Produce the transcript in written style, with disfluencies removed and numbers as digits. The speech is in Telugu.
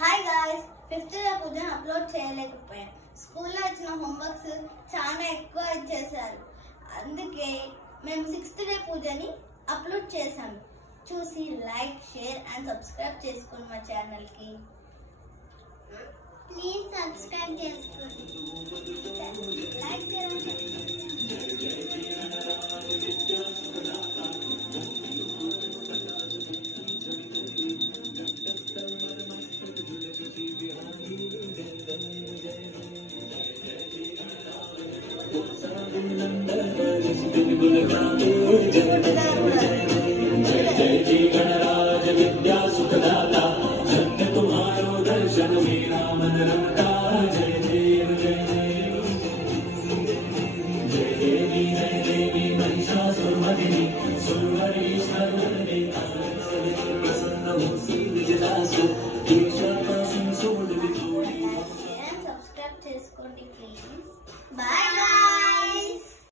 హాయ్ గాయ్స్, 5th డే పూజ అప్లోడ్ చేయలేకపోయాను. స్కూల్లో ఇచ్చిన హోంవర్క్స్ చాలా ఎక్కువ ఇచ్చేసారు. అందుకే మేము 6th డే పూజని అప్లోడ్ చేశాము. చూసి లైక్, షేర్ అండ్ సబ్స్క్రైబ్ చేసుకోండి మా ఛానల్ కి. ప్లీజ్ సబ్స్క్రైబ్ చేసుకోండి. లైక్ చేయండి. जय जय गणराज विद्या सुखदाता धन्य तुम्हारो दर्शन मेरा मन रमता जय देव जय देव जय देवी महिषासुरमर्दिनी सुरवरीश्वरवरदे प्रसन्न होसी विजयदासु सब्सक्రైబ్ చేసుకోండి ప్లీజ్. బాయ్.